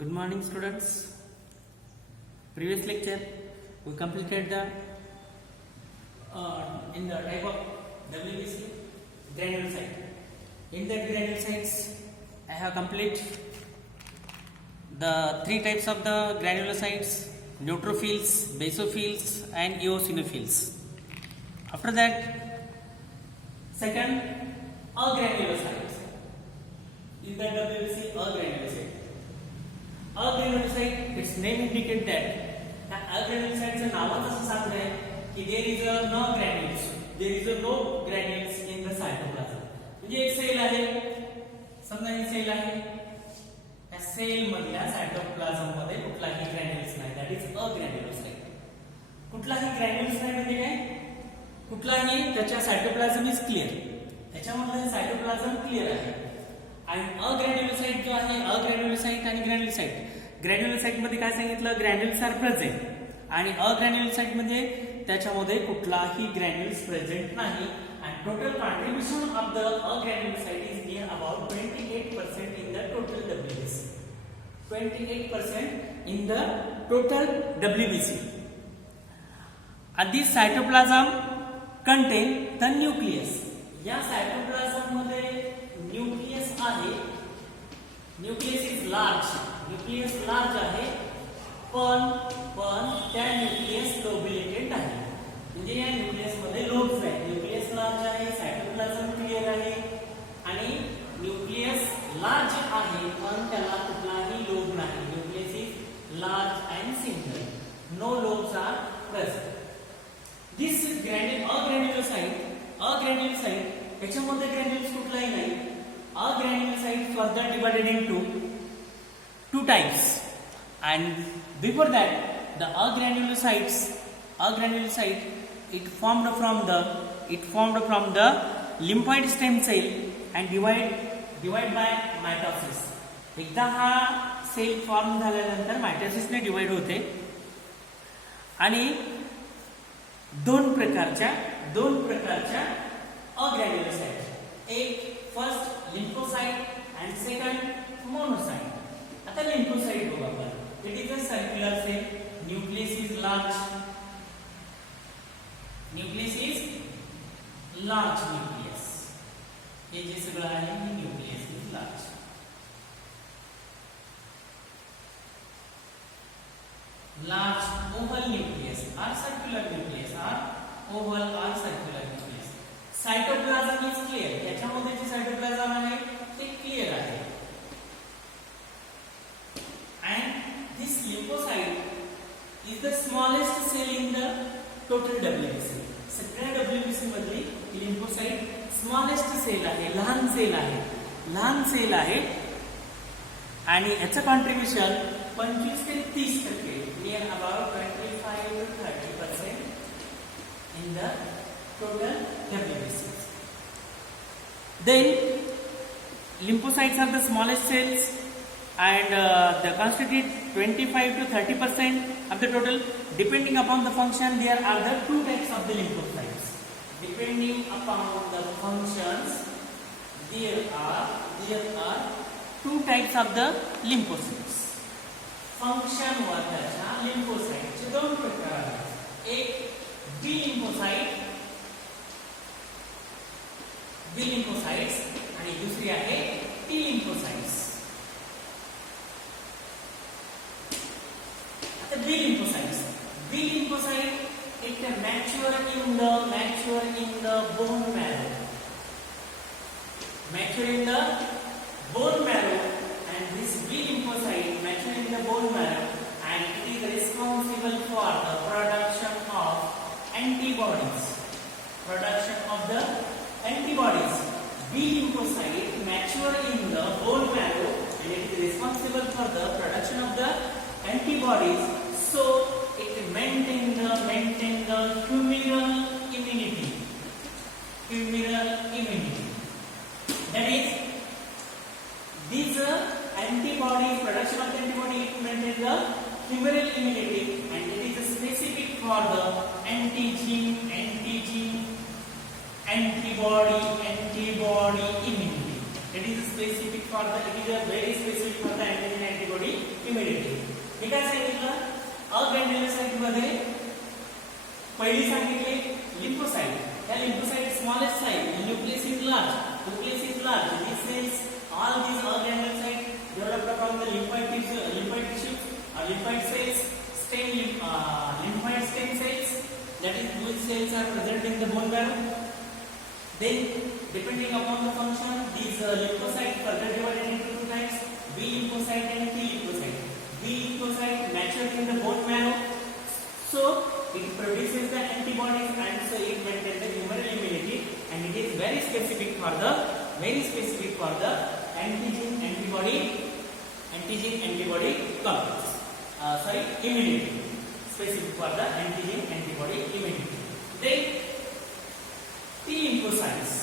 Good morning, students. Previous lecture we completed the in the type of WBC granulocyte. In that granulocytes, I have complete the three types of the granulocytes: neutrophils, basophils, and eosinophils. After that, second, agranulocytes. In the WBC, agranulocyte. Agranulocyte, its name indicates that the agranulocyte चं नावच असं सांगतंय की there is no granules in the cytoplasm. म्हणजे एक सेल आहे, समजा ही सेल आहे, त्या सेल मधल्या सायटोप्लाझम मध्ये कुठलाही ग्रॅन्युल्स नाही, दॅट इज अग्रॅन्युलोसाइट. कुठलाही ग्रॅन्युल्स नाही म्हणजे काय? कुठलाही त्याच्या सायटोप्लाझम इज क्लिअर, त्याच्यामधलं सायटोप्लाझम क्लिअर आहे. आणि अग्रॅन्युलोसाइट जो आहे, अग्रॅन्युलोसाइट आणि ग्रॅन्युलोसाइट, ग्रॅन्युलोसाइट मध्ये काय सांगितलं? Granules are present. आणि अग्रॅन्युलोसाइट मध्ये त्याच्यामध्ये कुठलाही ग्रॅन्युल्स प्रेझेंट नाही. And total contribution of the agranulocyte is near about 28% in the total WBC. 28% in the total WBC. And this cytoplasm contain the nucleus. या cytoplasm मध्ये nucleus आहे. Nucleus is large. Nucleus large आहे. पण त्या nucleus lobulated आहे. म्हणजे या न्यूक्लियस मध्ये लोब्स आहेत. न्यूक्लियस लार्ज आहे, सायटोप्लाझम क्लिअर आहे आणि न्यूक्लियस लार्ज आहे पण त्याला कुठलाही लोब नाही. Nucleus is large and single, no lobes are present. This agranulocyte याच्यामध्ये ग्रॅन्युल्स कुठलाही नाही. Agranulocyte further divided into two types. And before that the agranulocyte it formed from the lymphoid stem cell and divide by mitosis. एकदा हा cell form झाल्यानंतर मायटोसिसने डिवाइड होते आणि दोन प्रकारच्या अग्रॅन्युलोसाइट, एक first lymphocyte and second monocyte. आता लिम्फोसाइट बघू आपण. It is a circular cell, nucleus is large. Nucleus is large nucleus. हे जे सगळं आहे हे nucleus is large. Large oval nucleus or circular nucleus or oval or circular nucleus. Cytoplasm is clear. याच्यामध्ये जे सायटोप्लाझम आहे ते क्लिअर आहे. And this lymphocyte is the smallest cell in the total WBC. सगळ्या WBC मधली lymphocyte smallest cell आहे, लहान सेल आहे आणि याचं कॉन्ट्रीब्युशन 25 ते 30%, नियर अबाउट 25 to 30% in the total WBC. Then lymphocytes are the smallest cells and they constitute 25 to 30% of the total. Depending upon the function, there are the two types of the lymphocytes. Depending upon the functions, there are two types of the lymphocytes. Function वर त्याच्या lymphocytes चे दोन प्रकार आहेत. एक B lymphocytes आणि दुसरी आहे T lymphocytes. आता B lymphocyte it mature in the bone marrow. Mature in the bone marrow, and this B lymphocyte mature in the bone marrow, and it is responsible for the production of antibodies. B lymphocyte mature in the bone marrow, and it is responsible for the production of the antibodies. So it maintain the humoral immunity. That is, these antibodies, production of the antibody, it maintains the humoral immunity, and it is specific for the antibody immunity. It it is specific for the, it is a very specific for the antigen antibody immunity. हे काय सांगितलं, अग्रॅन्युलोसाइट मध्ये पहिली सांगितले लिम्फोसाइट. या lymphocyte smallest size, nucleus is large. These cells, all these अग्रॅन्युलोसाइट developed from the lymphoid tissue or lymphoid cells, lymphoid stem cells, that is which cells are present in the bone marrow. Then depending upon the function, these lymphocytes further divided into two types, B lymphocyte and T lymphocyte. B lymphocyte matures in the bone marrow, so it produces the antibodies and so it maintains the humoral immunity, and it is very specific for the antigen antibody complex. Immunity, specific for the antigen antibody immunity. Then T lymphocytes.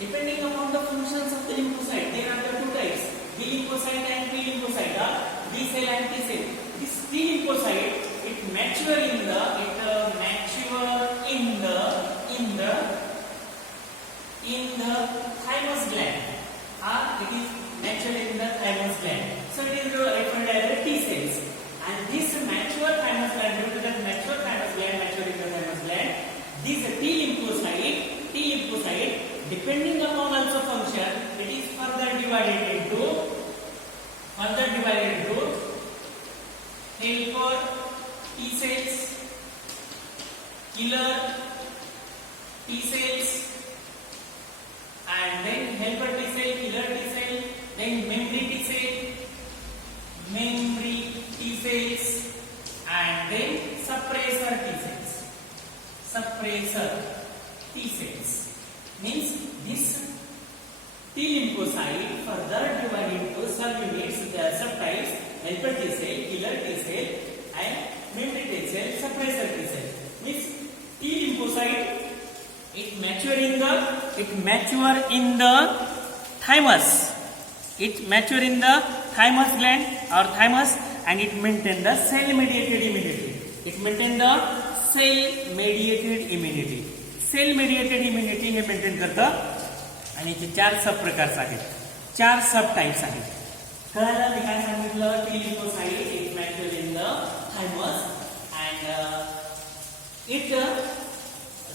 Depending upon the functions of the lymphocyte, there are the two types, B lymphocyte and T lymphocyte, B cell and T cell. This T lymphocyte, it mature in the thymus gland. It is mature in the thymus gland. So it is referred as the T cells. And this mature thymus gland, due to that mature thymus gland, mature in the thymus gland, this T lymphocyte, depending upon also function, it is further divided into helper T cells, killer T cells, and then helper T cell, killer T cell, then memory T cells, and then suppressor T cells. Means this T lymphocyte further divided into subunits, the subtypes, helper T cell, killer T cell, and memory T cell, suppressor T cell. Means T lymphocyte, it mature in the thymus. It mature in the thymus gland or thymus, and it maintain the cell-mediated immunity. Cell mediated immunity हे maintain करतं, आणि याचे 4 सब प्रकार आहेत, 4 sub types आहेत. कळालं मी काय सांगितलं? T lymphocyte it mature in the thymus and its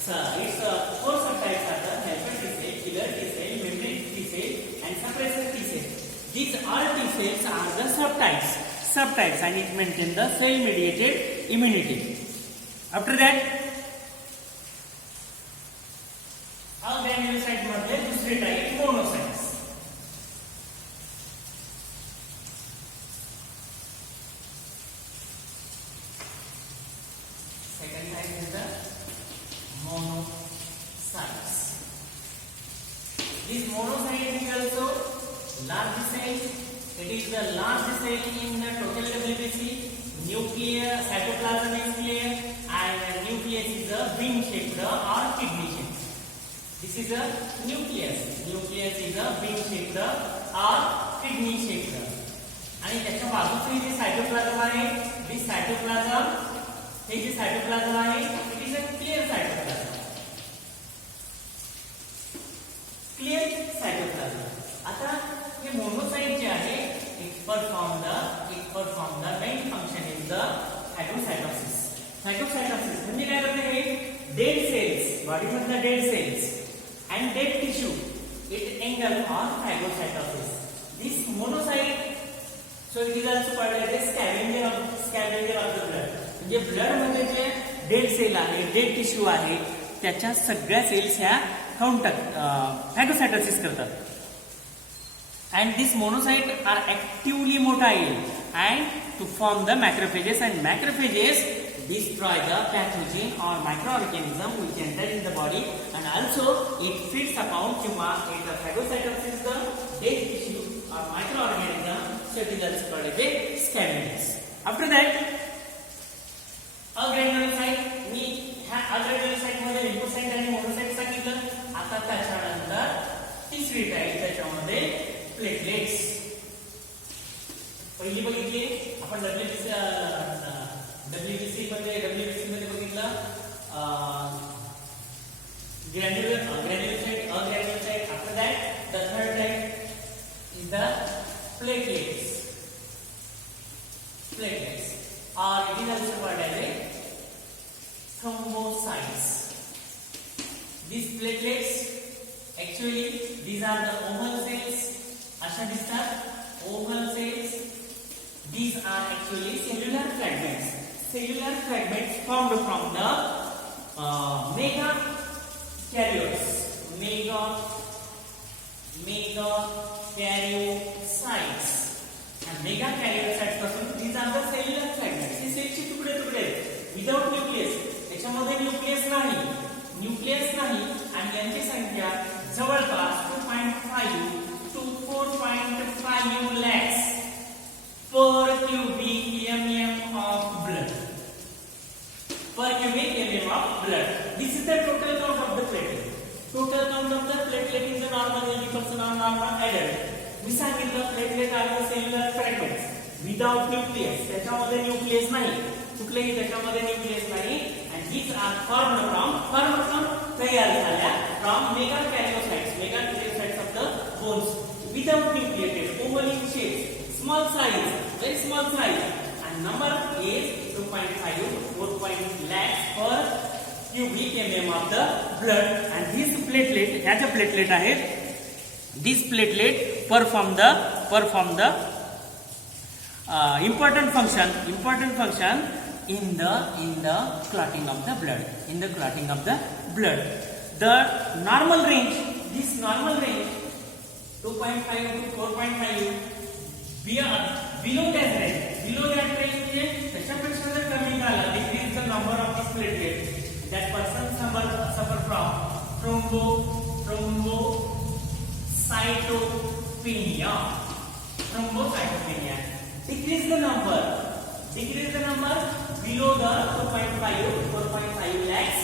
4 sub types are helper T cell, killer T cell, memory T cell and suppressor T cell. These all T cells are the subtypes and it maintains the cell mediated immunity. After that, अग्रॅन्युलोसाइट मध्ये दुसरी type monocytes. Second type is the monocytes. This monocyte is also large cell. It is the large cell in the total WBC. Nuclear cytoplasm is clear and nucleus is a wing shaped or kidney shaped. This is a nucleus. Nucleus is a wing shaped or kidney shaped. आणि त्याच्या बाजूचे जे cytoplasm आहे, this cytoplasm, हे जे cytoplasm आहे, it is a clear cytoplasm. Clear cytoplasm. आता हे मोनोसाइट जे आहे, it perform the main function in the phagocytosis. Phagocytosis म्हणजे काय करते? हे dead cells, body मधल्या dead cells and dead tissue, it engulf on phagocytosis. This monocyte, so it is also called as a scavenger of the blood. म्हणजे ब्लड मध्ये जे dead cell आहे, dead tissue आहे, त्याच्या सगळ्या सेल्स ह्या खाऊन phagocytosis करतात. And these monocytes are actively motile and to form the macrophages, and macrophages destroy the pathogen or microorganism which enter in the body, and also it feeds upon the phagocytosis, the dead tissue or microorganism, so it is also called as a scavengers. After that, अग्रॅन्युलोसाइट, मी ह्या अग्रॅन्युलोसाइट मध्ये लिम्फोसाइट आणि मोनोसाइट सांगितलं. आता त्याच्यानंतर तिसरी टाइप, त्याच्यामध्ये प्लेटलेट्स. पहिली बघितली आपण WBC मध्ये बघितलं granulocyte, agranulocyte. After that, the third type is the platelets. Platelets, or it is also called as a thrombocytes. These platelets, actually, these are the oval cells. Asha distat, oval cells. These are actually cellular fragments. Cellular fragments formed from the megakaryocytes. Megakaryocytes. And megakaryocytes पासून these are the cellular fragments. हे सेलचे तुकडे आहेत without nucleus. याच्यामध्ये न्यूक्लियस नाही आणि यांची संख्या जवळपास 2.5 to 4.5 lakhs per cubic mm of blood. Per cubic mm of blood. This is the total count of the platelet. Total count of the platelet in the normal healthy person or normal adult. मी सांगितलं platelet are cellular fragments without nucleus. त्याच्यामध्ये nucleus नाही. कुठलेही त्याच्यामध्ये nucleus नाही. and these are formed from तयार झाल्या from megakaryocytes of the bones without nucleated, oval in shape, small size, very small size, and number is 2.5 to 4 lakhs per cubic mm of the blood. And this platelet, ह्याच्या प्लेटलेट आहेत. This platelet perform the important function in the clotting of the blood. The normal range, this normal range 2.5 to 4.5 below that range म्हणजे त्याच्यापेक्षा जर कमी झाला, decrease the number of these platelets, that person suffer from thrombocytopenia. Decrease the number below the 2.5 to 4.5 lakhs.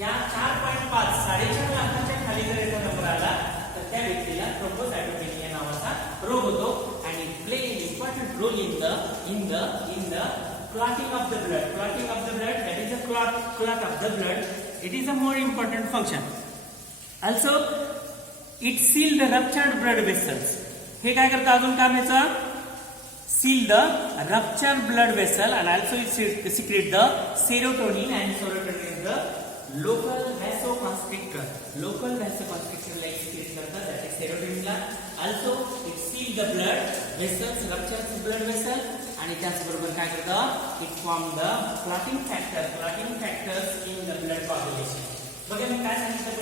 या 4.5 लाखाच्या खाली जर एका नंबर आला तर त्या व्यक्तीला थ्रोम्बोसायटोपेनिया नावाचा रोग होतो. and it play an important role in the clotting of the blood. That is a clot of the blood. It is a more important function. Also, it seal the ruptured blood vessels. हे काय करतं अजून काम याचं? Seal the ruptured blood vessel, and also it secrete the serotonin, and serotonin is the local vasoconstrictor like secrete करतात, that is serotonin La. Also it seal the blood vessels, ruptures the blood vessel, आणि त्याचबरोबर काय करतं? It form the clotting factors in the blood coagulation. बघा मी काय सांगितलं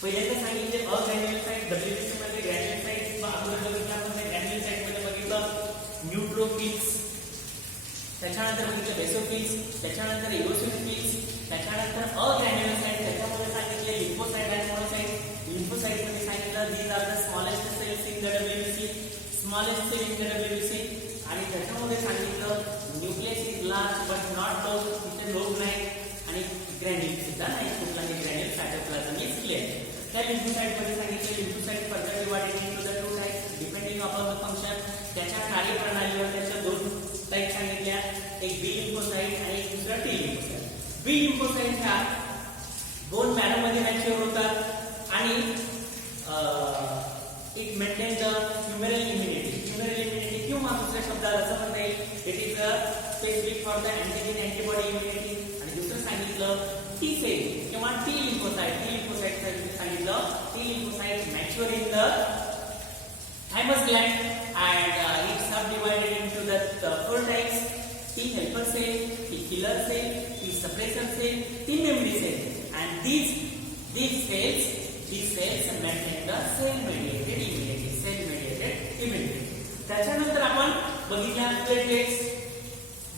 पहिले तर सांगितले अग्रॅन्युलोसाइट, WBC मध्ये ग्रॅन्युलोसाइट, अगोदर बघितल्यामध्ये ग्रॅन्युलोसाइट मध्ये बघितलं न्यूट्रोफिल्स, त्याच्यानंतर बघितलं बेसोफिल्स, त्याच्यानंतर इओसिनोफिल्स, त्याच्यानंतर अग्रॅन्युलोसाइट, त्याच्यामध्ये सांगितले लिम्फोसाइट आणि मोनोसाइट. लिम्फोसाइट मध्ये सांगितलं these are the smallest cells in the WBC, आणि त्याच्यामध्ये सांगितलं nucleus is large but not लोग, तिथे लोग नाही, आणि ग्रॅन्युल सुद्धा नाही, कुठलाही ग्रॅन्युल सायटोप्लाझम इज क्लिअर. त्या लिम्फोसाइट मध्ये सांगितले lymphocyte further divided into the two types depending upon the function. त्याच्या कार्यप्रणालीवर त्याच्या दोन टाइप सांगितल्या, एक बी लिम्फोसाइट आणि एक दुसरा टी लिम्फोसाइट. बी लिम्फोसाइट ह्या बोन मॅरो मध्ये मॅच्युअर होतात आणि इट मेंटेन द ह्युमरल इम्युनिटी किंवा दुसऱ्या शब्दात असं म्हणता येईल it is specific for the antigen antibody immunity. आणि दुसरं सांगितलं टी सेल किंवा टी लिम्फोसाइट सांगितलं T lymphocyte mature in the thymus gland, and it's subdivided into the four types: T helper cell, T killer cell, T suppressor cell, T memory cell. And these cells maintain the cell mediated immunity. त्याच्यानंतर आपण बघितल्या platelets.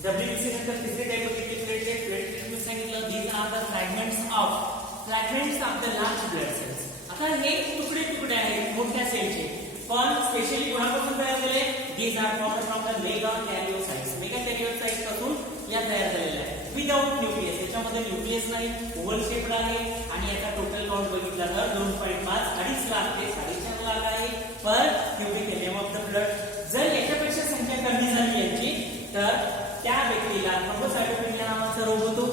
WBC नंतर तिसरे टाइप बघितले प्लेटलेट मी सांगितलं these are the fragments of the large blood cells. आता हे तुकडे आहेत मोठ्या सेलचे, पण स्पेशली कोणापासून तयार झाले? these are formed from the megakaryocytes पासून या तयार झालेल्या आहेत विदाउट न्यूक्लियस. याच्यामध्ये न्यूक्लियस नाही, ओव्हल शेप्ड आहे, आणि याचा टोटल काउंट बघितला तर 2.5 लाख ते 4.5 लाख आहे per cubic M of the blood. जर याच्यापेक्षा संख्या कमी झाली यांची तर त्या व्यक्तीला थ्रोम्बोसायटोपेनिया नावाचा रोग होतो.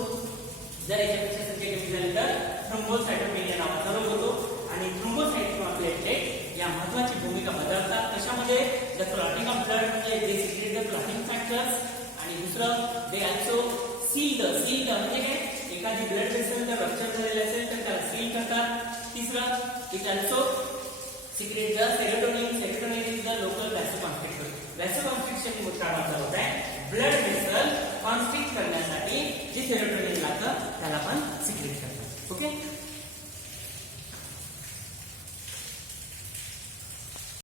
जर याच्यापेक्षा संख्या कमी झाली तर थ्रोम्बोसायटोपेनिया नावाचा रोग होतो. आणि थ्रोम्बोसाइट किंवा प्लेटलेट या महत्वाची भूमिका बजावतात. कशामध्ये? द क्लॉटिंग ऑफ ब्लड, म्हणजे they secrete the clotting factors. आणि दुसरं, दे ऑल्सो सील द म्हणजे काय? एखादी ब्लड वेसल जर रप्चर झालेली असेल तर त्याला सील करतात. तिसरं, it also secrete the serotonin is the local vasoconstrictor. Vasoconstriction कामाचा होत आहे. ब्लड वेसल कॉन्स्ट्रिक्ट करण्यासाठी जे सेरोटोनिन लागतं त्याला पण सिक्रेट करतात. ओके.